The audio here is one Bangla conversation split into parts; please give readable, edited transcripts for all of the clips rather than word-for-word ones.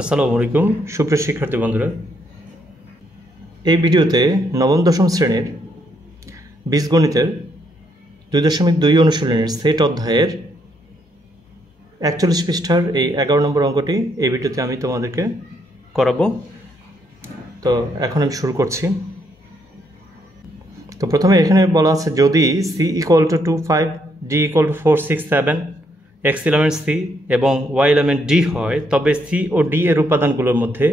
আসসালামু আলাইকুম সুপ্রিয় শিক্ষার্থী বন্ধুরা, এই ভিডিওতে নবম দশম শ্রেণীর বীজগণিতের 2.2 অনুশীলনের সেট অধ্যায়ের 41 পৃষ্ঠার এই 11 নম্বর অঙ্কটি এই ভিডিওতে আমি তোমাদেরকে করাবো। তো এখন আমি শুরু করছি। তো প্রথমে এখানে বলা আছে যদি c = 2 5 d = 4 6 7 x element c এবং y এলিমেন্ট d হয়, তবে c ও d এর উপাদানগুলোর মধ্যে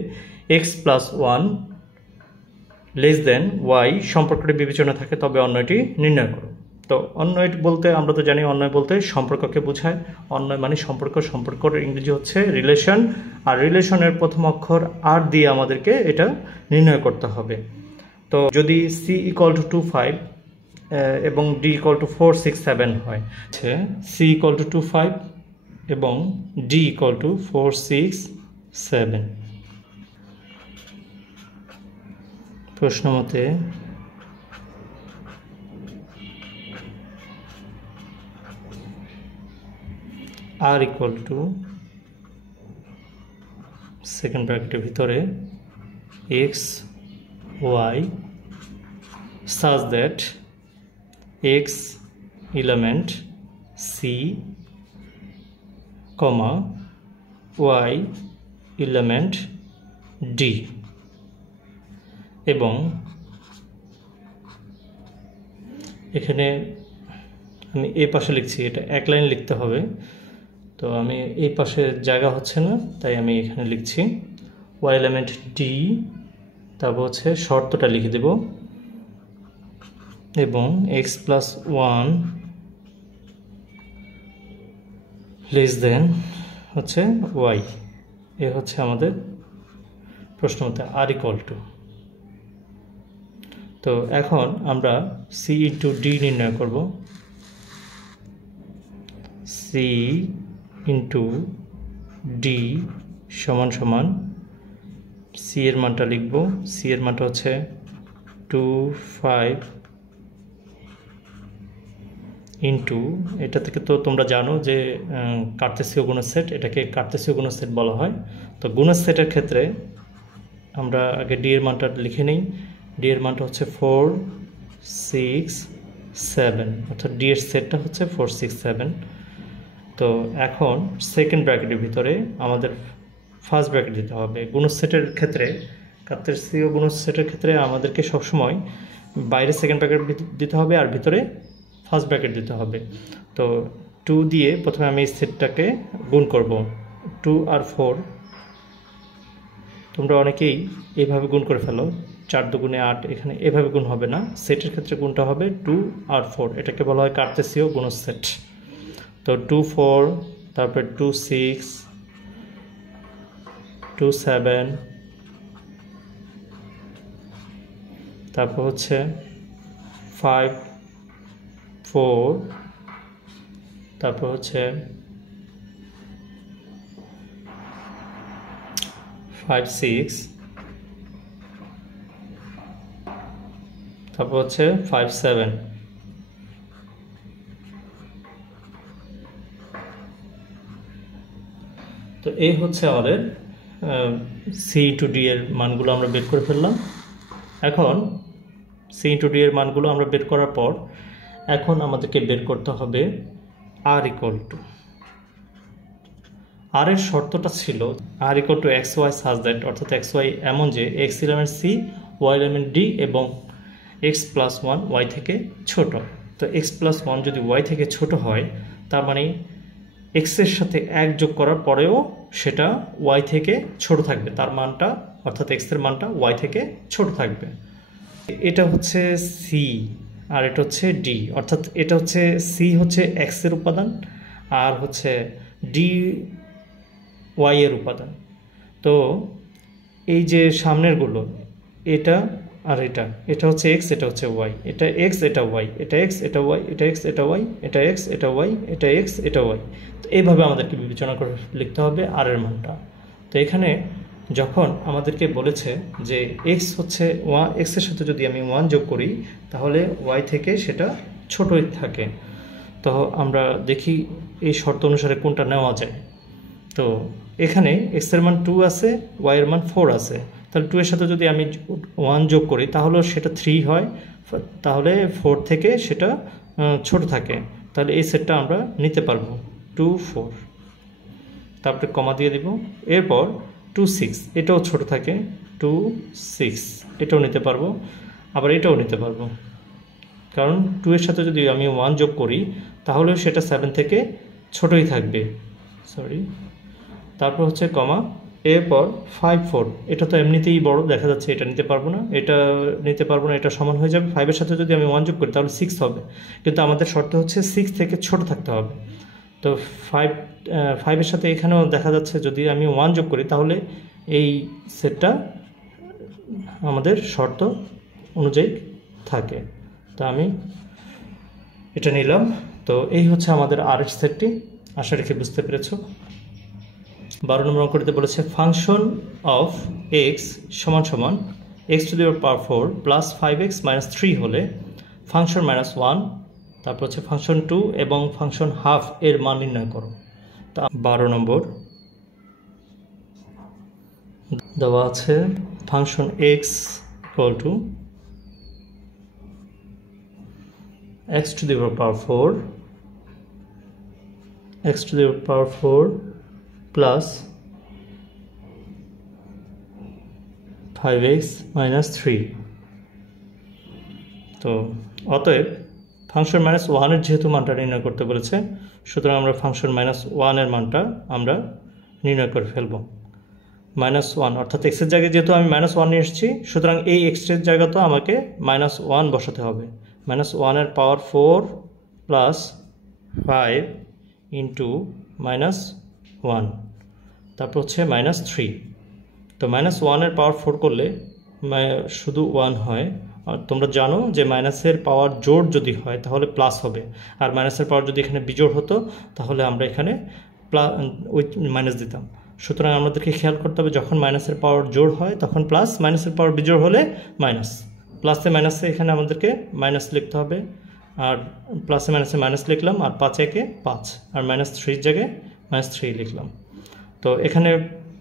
x + 1 লেস দেন y সম্পর্কটি বিবেচনা থাকে, তবে অন্যটি নির্ণয় করো। তো অন্যয় বলতে আমরা তো জানি অন্যয় বলতে সম্পর্ককে বোঝায়। অন্যয় মানে সম্পর্ক, সম্পর্কের ইংরেজি হচ্ছে রিলেশন, আর রিলেশনের প্রথম অক্ষর আর দিয়ে আমাদেরকে এটা নির্ণয় করতে হবে। তো যদি c = 2 5 এবং d = 4 6 7 হয়, c = 2 5 এবং d = 4 6 7। প্রশ্ন মতে r = সেকেন্ড ব্র্যাকেটের ভিতরে x y such that x element c, y element d এবং এখানে আমি এই পাশে লিখছি, এটা এক লাইন লিখতে হবে। তো আমি এই পাশে জায়গা হচ্ছে না, তাই আমি এখানে লিখছি y এলিমেন্ট d, তারপর হচ্ছে শর্তটা লিখে দেব এবং x + 1 লেস দেন হচ্ছে y। এ হচ্ছে আমাদের প্রশ্ন মতে r = তো এখন আমরা c * d নির্ণয় করব। c * d সমান c এর মানটা লিখব। c এর মানটা হচ্ছে 2 5 ইন্টু, এটা থেকে তো তোমরা জানো যে কার্তেসীয় গুণের সেট, এটাকে কার্তেসীয় গুণের সেট বলা হয়। তো গুণের সেটের ক্ষেত্রে আমরা আগে ডি এর মানটা লিখে নিই। ডি এর মানটা হচ্ছে 4 6 7, অর্থাৎ ডি এর সেটটা হচ্ছে 4 6 7। তো এখন সেকেন্ড ব্র্যাকেটের ভিতরে আমাদের ফার্স্ট ব্র্যাকেট দিতে হবে। গুণের সেটের ক্ষেত্রে, কার্তেসীয় গুণের সেটের ক্ষেত্রে আমাদেরকে সবসময় বাইরে সেকেন্ড ব্র্যাকেট দিতে হবে আর ভিতরে ফার্স্ট ব্র্যাকেট দিতে হবে। তো 2 দিয়ে প্রথমে আমি এই সেটটাকে গুণ করব। 2 আর 4 তোমরা অনেকেই এইভাবে গুণ করে ফেলো, 4 2 8। এখানে এভাবে গুণ হবে না, সেটের ক্ষেত্রে গুণটা হবে 2 আর 4। এটাকে বলা হয় কার্তেসীয় গুণের সেট। তো 2 4, তারপর 2 6, 2 7, তারপর হচ্ছে 5 4, তারপর হচ্ছে 5 6, তারপর হচ্ছে 5 7। তো এই হচ্ছে আমাদের c * d এর মানগুলো আমরা বের করে ফেললাম। এখন c * d এর মানগুলো আমরা বের করার পর এখন আমাদেরকে বের করতে হবে r = r এর শর্তটা ছিল r = xy such that, অর্থাৎ xy এমন যে x element c, y element d এবং x + 1 y থেকে ছোট। তো x + 1 যদি y থেকে ছোট হয়, তার মানে x এর সাথে 1 যোগ করার পরেও সেটা y থেকে ছোট থাকবে, তার মানটা অর্থাৎ x এর মানটা y থেকে ছোট থাকবে। এটা হচ্ছে c আর এটা হচ্ছে d, অর্থাৎ এটা হচ্ছে c হচ্ছে x এর উপাদান আর হচ্ছে d y এর উপাদান। তো এই যে সামনেরগুলো, এটা আর এটা হচ্ছে x, এটা হচ্ছে y, এটা x এটা y, এটা x এটা y, এটা x এটা y, এটা x এটা y, এটা x এটা y। তো এইভাবে আমাদেরকে বিবেচনা করে লিখতে হবে r এর মানটা। তো এখানে যখন আমাদেরকে বলেছে যে x হচ্ছে x এর সাথে যদি আমি 1 যোগ করি, তাহলে y থেকে সেটা ছোটই থাকে। তো আমরা দেখি এই শর্ত অনুসারে কোনটা নেওয়া যায়। তো এখানে x এর মান 2 আছে, y এর মান 4 আছে, তাহলে 2 এর সাথে যদি আমি 1 যোগ করি তাহলে সেটা 3 হয়, তাহলে 4 থেকে সেটা ছোট থাকে, তাহলে এই সেটটা আমরা নিতে পারবো 2 4, তারপরে কমা দিয়ে দিব। এরপর 2 6 এটাও ছোট থাকে, 2 6 এটাও নিতে পারবো, আবার এটাও নিতে পারবো, কারণ 2 এর সাথে যদি আমি 1 যোগ করি তাহলেও সেটা 7 থেকে ছোটই থাকবে, সরি। তারপর হচ্ছে কমা, এরপর 5 4 এটা তো এমনিতেই বড় দেখা যাচ্ছে, এটা নিতে পারবো না, এটা নিতে পারবো না, এটা সমান হয়ে যাবে। 5 এর সাথে যদি আমি 1 যোগ করি তাহলে 6 হবে, কিন্তু আমাদের শর্ত হচ্ছে 6 থেকে ছোট থাকতে হবে। তো 5 এর সাথে এখানেও দেখা যাচ্ছে যদি আমি 1 যোগ করি তাহলে এই সেটটা আমাদের শর্ত অনুযায়ী থাকে, তো আমি এটা নিলাম। তো এই হচ্ছে আমাদের RH সেটটি, আশা রেখে বুঝতে পেরেছ। 12 নম্বর অঙ্কটিতে বলেছে ফাংশন অফ x সমান সমান x to the power 4 plus 5x minus 3 হলে ফাংশন মাইনাস 1, তারপর হচ্ছে ফাংশন 2 এবং ফাংশন হাফ এর মান নির্ণয় করো। তা 12 নম্বর দেওয়া আছে function x equal to x to the power 4 x to the power 4 plus 5x minus 3। তো অতএব ফাংশন মাইনাস 1 এর যেহেতু মানটা নির্ণয় করতে বলেছে, সুতরাং আমরা ফাংশন মাইনাস 1 এর মানটা আমরা নির্ণয় করে ফেলব। মাইনাস 1 অর্থাৎ x এর জায়গায় যেহেতু আমি মাইনাস 1 নিয়ে এসেছি, সুতরাং এই x এর জায়গাতেও আমাকে মাইনাস 1 বসাতে হবে। মাইনাস 1 এর পাওয়ার 4 প্লাস 5 ইন্টু মাইনাস 1, তারপর হচ্ছে মাইনাস 3। তো মাইনাস 1 এর পাওয়ার 4 করলে শুধু 1 হয়, আর তোমরা জানো যে মাইনাসের পাওয়ার জোড় যদি হয় তাহলে প্লাস হবে, আর মাইনাসের পাওয়ার যদি এখানে বিজোড় হতো তাহলে আমরা এখানে ওই মাইনাস দিতাম। সুতরাং আমাদেরকে খেয়াল করতে হবে যখন মাইনাসের পাওয়ার জোড় হয় তখন প্লাস, মাইনাসের পাওয়ার বিজোড় হলে মাইনাস। প্লাসে মাইনাসে এখানে আমাদেরকে মাইনাস লিখতে হবে, আর প্লাসে মাইনাসে মাইনাস লিখলাম, আর 5 একে 5, আর মাইনাস 3 জায়গায় মাইনাস 3 লিখলাম। তো এখানে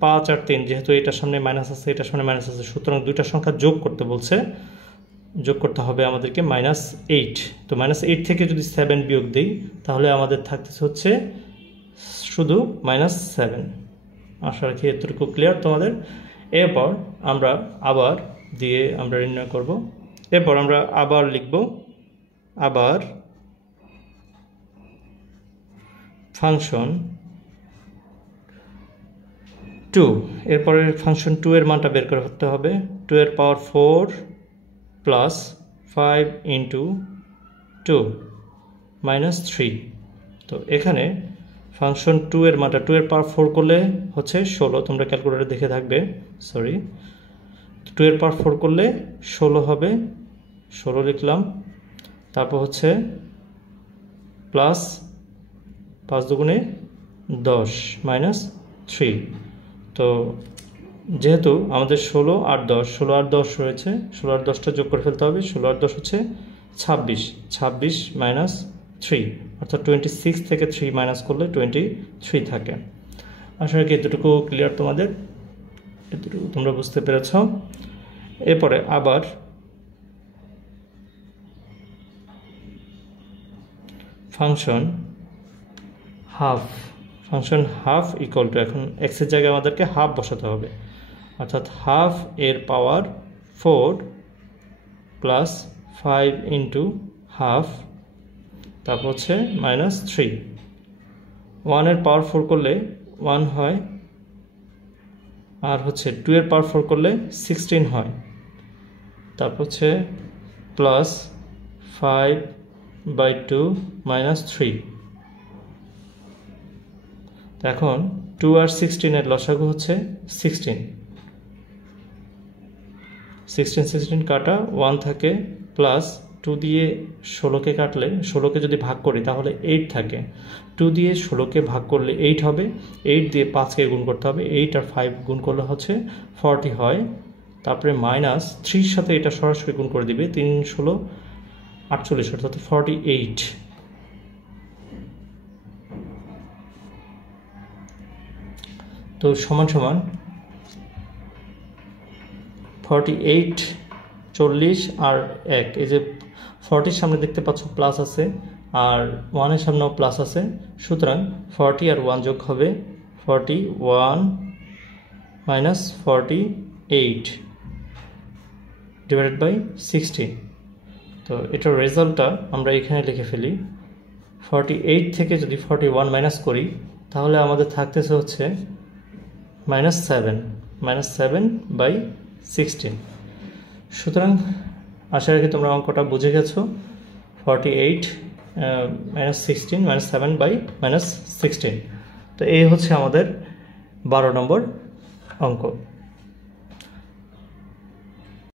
5 আর 3 যেহেতু এটার সামনে মাইনাস আছে এটার সামনে মাইনাস আছে, সুতরাং দুইটা সংখ্যা যোগ করতে বলছে, যোগ করতে হবে আমাদেরকে মাইনাস 8। তো মাইনাস 8 থেকে যদি 7 বিয়োগ দিই তাহলে আমাদের থাকতেছে হচ্ছে শুধু মাইনাস 7। আশা রাখি এতটুকু ক্লিয়ার তোমাদের। এরপর আমরা আবার দিয়ে আমরা নির্ণয় করব। এরপর আমরা আবার লিখব, আবার ফাংশন 2, এরপরে ফাংশন 2 এর মানটা বের করতে হবে। 2 এর পাওয়ার 4 প্লাস 5 ইন্টু 2 মাইনাস 3। তো এখানে ফাংশন 2 এর মানটা 2 এর পাওয়ার 4 করলে হচ্ছে 16, তোমরা ক্যালকুলেটরে দেখে থাকবে, সরি। 2 এর পাওয়ার 4 করলে 16 হবে, 16 লিখলাম। তারপর হচ্ছে প্লাস 5 দুগুণে 10 মাইনাস 3। তো যেহেতু আমাদের 16 আর 10 রয়েছে, 16 আর 10টা যোগ করে ফেলতে হবে, 16 আর 10 হচ্ছে 26 মাইনাস 3, অর্থাৎ 26 থেকে 3 মাইনাস করলে 23 থাকে। আশা করি এতটুকু ক্লিয়ার তোমাদের, এতটুকু তোমরা বুঝতে পেরেছ। এরপরে আবার ফাংশন হাফ ইকুয়াল টু, এখন x এর জায়গায় আমাদেরকে হাফ বসাতে হবে, অর্থাৎ হাফ এর পাওয়ার 4 প্লাস 5 ইন্টু হাফ, তারপর হচ্ছে মাইনাস 3। 1 এর পাওয়ার 4 করলে 1 হয়, আর হচ্ছে 2 এর পাওয়ার 4 করলে 16 হয়, তারপর হচ্ছে প্লাস 5/2 মাইনাস 3। এখন 2 আর 16 এর লসাগু হচ্ছে 16 কাটা 1 থাকে, প্লাস 2 দিয়ে 16কে কাটলে 16কে যদি ভাগ করি তাহলে 8 থাকে। 2 দিয়ে 16কে ভাগ করলে 8 হবে, 8 দিয়ে 5কে গুণ করতে হবে, 8 আর 5 গুণ করলে হচ্ছে 40 হয়। তারপরে মাইনাস 3 সাথে এটা সরাসরি গুণ করে দিবে, 3 16 48 অর্থাৎ 48। তো সমান সমান 48 40 আর 1, এই যে 40 সামনে দেখতে পাচ্ছ প্লাস আছে আর 1 এর সামনেও প্লাস আছে, সুতরাং 40 আর 1 যোগ হবে 41 মাইনাস 48 ডিভাইডেড বাই 16। তো এটার রেজাল্টটা আমরা এখানে লিখে ফেলি। 48 থেকে যদি 41 মাইনাস করি তাহলে আমাদের থাকতেছে হচ্ছে -7 বাই 16। সুতরাং আশা রাখি তোমরা অঙ্কটা বুঝে গেছো। 48 -16 -7 বাই -16। তো এই হচ্ছে আমাদের 12 নম্বর অঙ্ক।